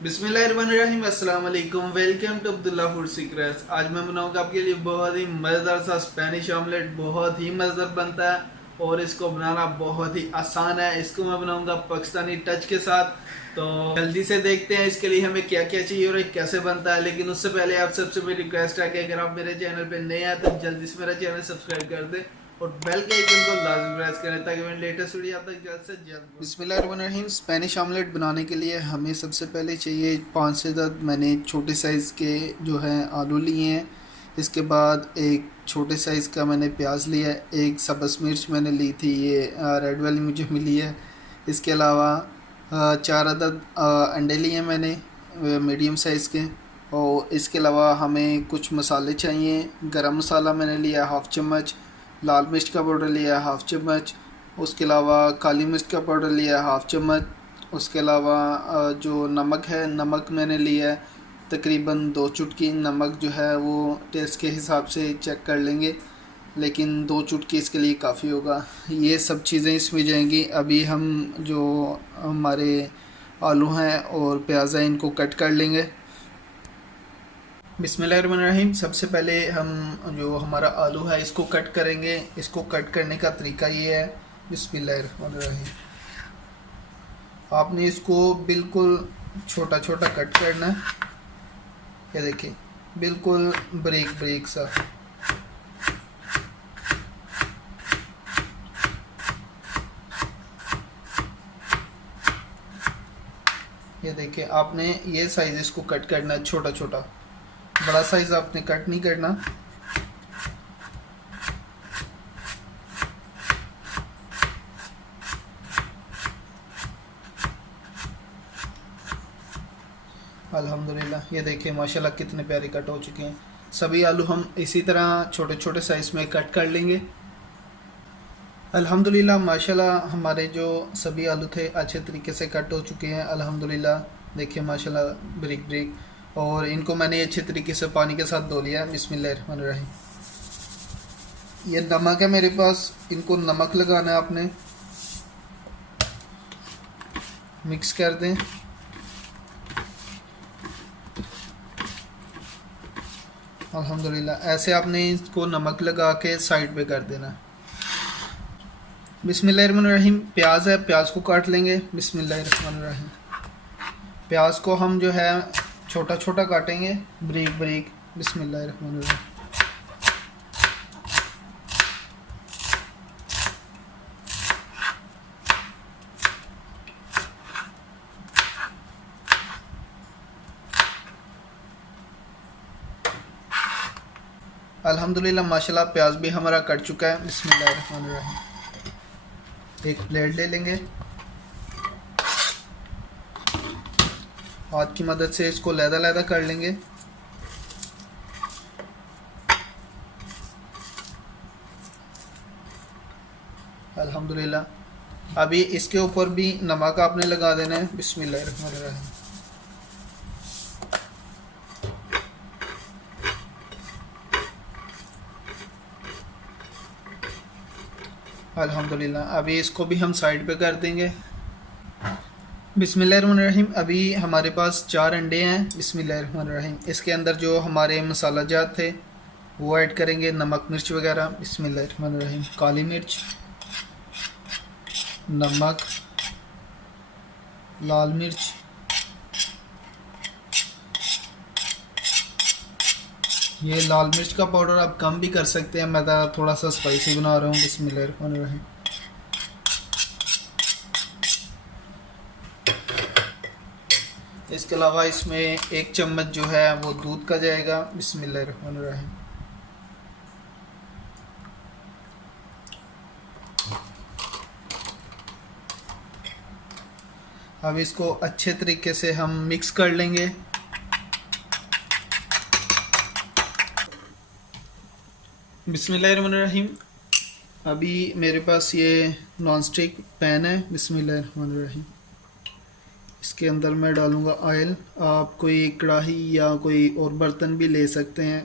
बिस्मिल्लाहिर्रहमानिर्रहीम, अस्सलाम वालेकुम। Welcome to Abdullah food secrets. आज मैं बनाऊंगा आपके लिए बहुत ही मज़ेदार सा स्पेनिश ऑमलेट। बहुत ही मज़ेदार बनता है और इसको बनाना बहुत ही आसान है। इसको मैं बनाऊंगा पाकिस्तानी टच के साथ। तो जल्दी से देखते हैं इसके लिए हमें क्या क्या चाहिए और ये कैसे बनता है। लेकिन उससे पहले आप सबसे मेरी रिक्वेस्ट है कि अगर आप मेरे चैनल पर नए आए तो जल्दी से मेरा चैनल सब्सक्राइब कर दें और बेल के आइकन को लाजमी प्रेस करें ताकि मैं लेटेस्ट वीडियो आप तक जल्द से जल्द। बिस्मिल्लाहिर्रहमानिर्रहीम। स्पेनिश ऑमलेट बनाने के लिए हमें सबसे पहले चाहिए 5 से 10 मैंने छोटे साइज़ के जो है आलू लिए हैं। इसके बाद एक छोटे साइज़ का मैंने प्याज लिया है। एक सब्ज़ मिर्च मैंने ली थी, ये रेड वाली मुझे मिली है। इसके अलावा 4 अदद अंडे लिए मैंने मीडियम साइज़ के। और इसके अलावा हमें कुछ मसाले चाहिए। गरम मसाला मैंने लिया हाफ़ चम्मच, लाल मिर्च का पाउडर लिया हाफ़ चम्मच, उसके अलावा काली मिर्च का पाउडर लिया हाफ़ चम्मच। उसके अलावा जो नमक है, नमक मैंने लिया है तकरीबन 2 चुटकी। नमक जो है वो टेस्ट के हिसाब से चेक कर लेंगे, लेकिन 2 चुटकी इसके लिए काफ़ी होगा। ये सब चीज़ें इसमें जाएंगी। अभी हम जो हमारे आलू हैं और प्याज हैं इनको कट कर लेंगे। बिस्मिल्लाहिर्रहमानिर्रहीम। सबसे पहले हम जो हमारा आलू है इसको कट करेंगे। इसको कट करने का तरीका ये है, बिस्मिल्लाहिर्रहमानिर्रहीम। आपने इसको बिल्कुल छोटा छोटा कट करना है। ये देखिए, बिल्कुल ब्रेक ब्रेक सा। ये देखिए, आपने ये साइज़ इसको कट करना है छोटा छोटा, बड़ा साइज़ आपने कट नहीं करना। अल्हम्दुलिल्लाह, ये देखिए माशाल्लाह कितने प्यारे कट हो चुके हैं। सभी आलू हम इसी तरह छोटे छोटे साइज़ में कट कर लेंगे। अल्हम्दुलिल्लाह माशाल्लाह हमारे जो सभी आलू थे अच्छे तरीके से कट हो चुके हैं। अल्हम्दुलिल्लाह देखिए माशाल्लाह ब्रिक ब्रिक। और इनको मैंने अच्छे तरीके से पानी के साथ धो लिया। बिस्मिल्लाहिर्रहमानिर्रहीम। ये नमक है मेरे पास, इनको नमक लगाना है आपने। मिक्स कर दें। अल्हम्दुलिल्लाह ऐसे आपने इसको नमक लगा के साइड पे कर देना। बिस्मिल्लाहिर्रहमानिर्रहीम। प्याज है, प्याज को काट लेंगे। बिस्मिल्लाहिर्रहमानिर्रहीम। प्याज को हम जो है छोटा छोटा काटेंगे, ब्रीक ब्रीक। बिस्मिल्लाहिर्रहमानिर्रहीम। अल्हम्दुलिल्लाह माशाल्लाह प्याज भी हमारा कट चुका है। बिस्मिल्लाहिर्रहमानिर्रहीम। एक प्लेट ले लेंगे, हाथ की मदद से इसको लैदा लैदा कर लेंगे। अल्हम्दुलिल्लाह अभी इसके ऊपर भी नमक आपने लगा देना है। बिस्मिल्लाहिर्रहमानिर्रहीम। अल्हम्दुलिल्लाह अभी इसको भी हम साइड पे कर देंगे। बिस्मिल्लाहिर्रहमानिर्रहीम। अभी हमारे पास 4 अंडे हैं। बिस्मिल्लाहिर्रहमानिर्रहीम। इसके अंदर जो हमारे मसाला जात थे वो ऐड करेंगे, नमक मिर्च वगैरह। बिस्मिल्लाहिर्रहमानिर्रहीम। काली मिर्च, नमक, लाल मिर्च, ये लाल मिर्च का पाउडर आप कम भी कर सकते हैं, मैं थोड़ा सा स्पाइसी बना रहा हूँ। बिस्मिल्लाहिर्रहमानिर्रहीम। इसके अलावा इसमें 1 चम्मच जो है वो दूध का जाएगा। बिस्मिल्लाहिर्रहमानिर्रहीम। अब इसको अच्छे तरीके से हम मिक्स कर लेंगे। बिस्मिल्लाहिर्रहमानिर्रहीम। अभी मेरे पास ये नॉन स्टिक पैन है। बिस्मिल्लाहिर्रहमानिर्रहीम। इसके अंदर मैं डालूँगा ऑयल। आप कोई कढ़ाई या कोई और बर्तन भी ले सकते हैं।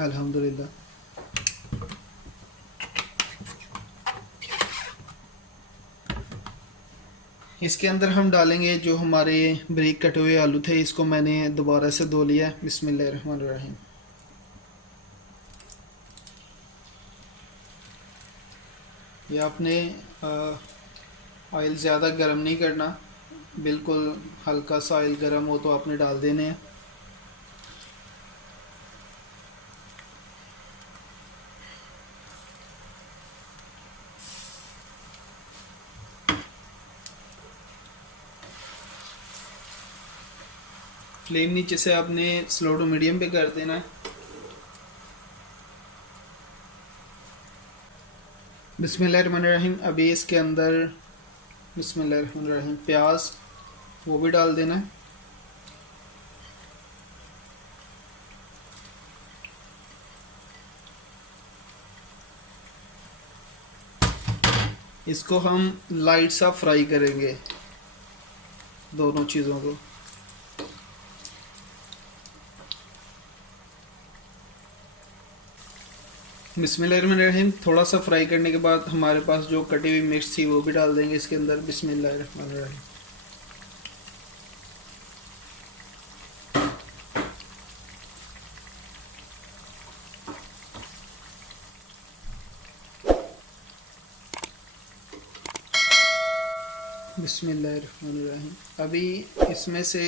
अल्हम्दुलिल्लाह इसके अंदर हम डालेंगे जो हमारे बारीक कटे हुए आलू थे, इसको मैंने दोबारा से धो लिया है। बिस्मिल्लाहिर्रहमानिर्रहीम। ये आपने ऑयल ज़्यादा गर्म नहीं करना, बिल्कुल हल्का सा ऑयल गर्म हो तो आपने डाल देने हैं। फ्लेम नीचे से आपने स्लो टू मीडियम पे कर देना है। बिस्मिल्लाहिर्रहमानिर्रहीम। अभी इसके अंदर बिस्मिल्लाहिर्रहमानिर्रहीम प्याज वो भी डाल देना है। इसको हम लाइट सा फ्राई करेंगे, दोनों चीज़ों को। बिस्मिल्लाहिर्रहमानिर्रहीम। थोड़ा सा फ्राई करने के बाद हमारे पास जो कटी हुई मिर्च थी वो भी डाल देंगे इसके अंदर। बिस्मिल्लाहिर्रहमानिर्रहीम। बिस्मिल्लाहिर्रहमानिर्रहीम। अभी इसमें से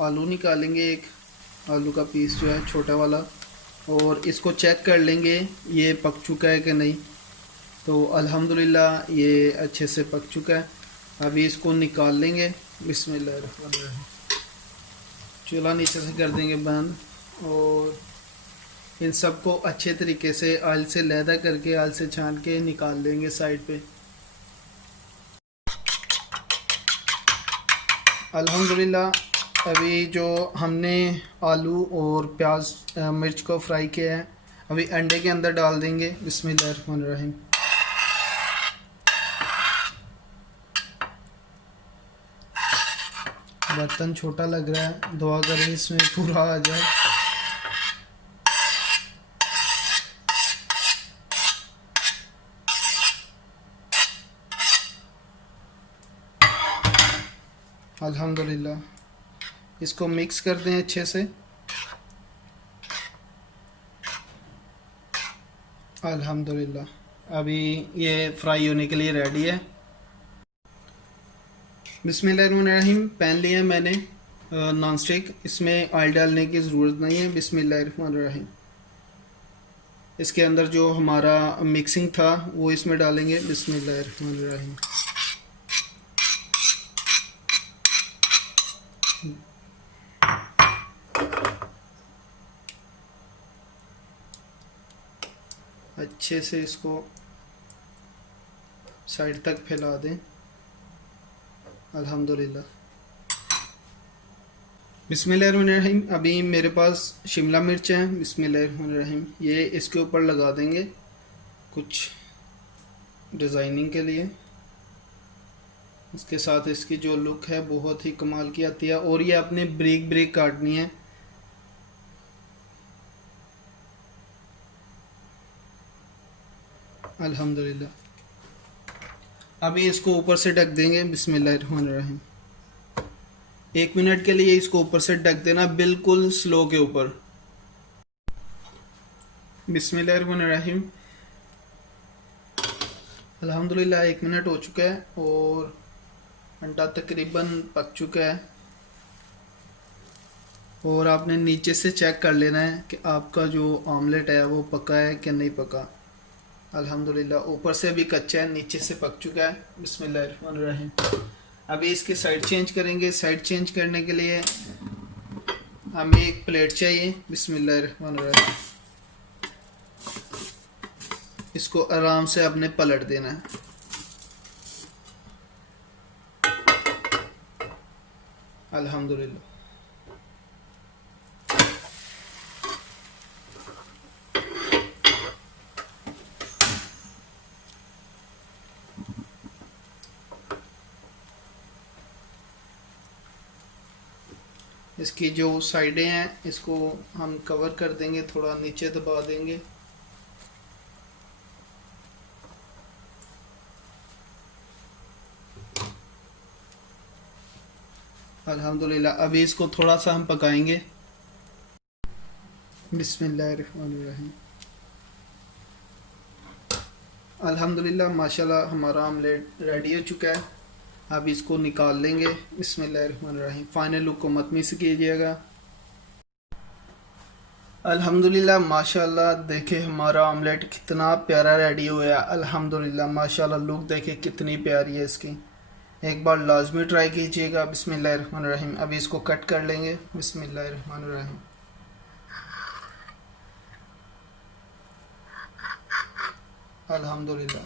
आलू निकालेंगे, एक आलू का पीस जो है छोटा वाला, और इसको चेक कर लेंगे ये पक चुका है कि नहीं। तो अल्हम्दुलिल्लाह ये अच्छे से पक चुका है। अभी इसको निकाल लेंगे। बिस्मिल्लाहिर्रहमानिर्रहीम। चूल्हा नीचे से कर देंगे बंद, और इन सबको अच्छे तरीके से आयल से लैदा करके, आयल से छान के निकाल लेंगे साइड पे। अल्हम्दुलिल्लाह अभी जो हमने आलू और प्याज मिर्च को फ्राई किया है, अभी अंडे के अंदर डाल देंगे। बिस्मिल्लाहिर्रहमानिर्रहीम। बर्तन छोटा लग रहा है, दुआ करें इसमें पूरा आ जाए। अल्हम्दुलिल्लाह इसको मिक्स कर दें अच्छे से। अल्हम्दुलिल्लाह अभी ये फ्राई होने के लिए रेडी है। बिस्मिल्लाहिर्रहमानिर्रहीम। पैन लिया मैंने नॉन स्टिक, इसमें ऑयल डालने की ज़रूरत नहीं है। बिस्मिल्लाहिर्रहमानिर्रहीम। इसके अंदर जो हमारा मिक्सिंग था वो इसमें डालेंगे। बिस्मिल्लाहिर्रहमानिर्रहीम। अच्छे से इसको साइड तक फैला दें। अल्हम्दुलिल्लाह। बिस्मिल्लाहिर्रहमानिर्रहीम। अभी मेरे पास शिमला मिर्च है। बिस्मिल्लाहिर्रहमानिर्रहीम। ये इसके ऊपर लगा देंगे कुछ डिज़ाइनिंग के लिए। इसके साथ इसकी जो लुक है बहुत ही कमाल की आती है, और ये आपने ब्रेक ब्रेक काटनी है। अल्हम्दुलिल्लाह। अभी इसको ऊपर से ढक देंगे। बिस्मिल्लाहिर्रहमानिर्रहीम। 1 मिनट के लिए इसको ऊपर से ढक देना, बिल्कुल स्लो के ऊपर। बिस्मिल्लाहिर्रहमानिर्रहीम। अल्हम्दुलिल्लाह 1 मिनट हो चुका है और अंडा तकरीबन पक चुका है। और आपने नीचे से चेक कर लेना है कि आपका जो ऑमलेट है वो पका है कि नहीं पका। अल्हम्दुलिल्लाह ऊपर से भी कच्चा है, नीचे से पक चुका है। बिस्मिल्लाहिर्रहमानिर्रहीम। अभी इसके साइड चेंज करेंगे। साइड चेंज करने के लिए हमें एक प्लेट चाहिए। बिस्मिल्लाहिर्रहमानिर्रहीम। इसको आराम से अपने पलट देना है। अल्हम्दुलिल्लाह। इसकी जो साइडें हैं इसको हम कवर कर देंगे, थोड़ा नीचे दबा देंगे। अल्हम्दुलिल्लाह। अभी इसको थोड़ा सा हम पकाएंगे। बिस्मिल्लाहिर्रहमानिर्रहीम। अल्हम्दुलिल्लाह माशाल्लाह हमारा आमलेट रेडी हो चुका है। अब इसको निकाल लेंगे। बिस्मिल्लाहिर्रहमानिर्रहीम। फाइनल लुक को मत मिस कीजिएगा। अल्हम्दुलिल्लाह माशाल्लाह देखे हमारा आमलेट कितना प्यारा रेडी हुआ है। अल्हम्दुलिल्लाह माशाल्लाह लुक देखे कितनी प्यारी है इसकी। एक बार लाजमी ट्राई कीजिएगा। बिस्मिल्लाहिर्रहमानिर्रहीम। अभी इसको कट कर लेंगे। बिस्मिल्लाहिर्रहमानिर्रहीम। अल्हम्दुलिल्लाह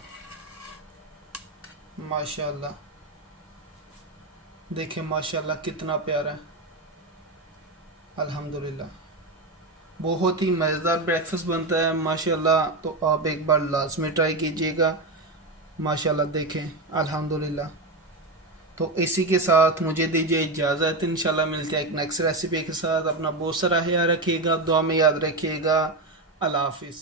माशाल्लाह देखें माशाल्लाह कितना प्यारा है। अल्हम्दुलिल्लाह बहुत ही मज़ेदार ब्रेकफास्ट बनता है माशाल्लाह। तो आप एक बार लाजमी ट्राई कीजिएगा। माशाल्लाह देखें अल्हम्दुलिल्लाह। तो इसी के साथ मुझे दीजिए इजाज़त। इंशाल्लाह मिलते हैं एक नेक्स्ट रेसिपी के साथ। अपना बहुत सारा ख्याल रखिएगा, दुआ में याद रखिएगा। अल्लाह हाफिज़।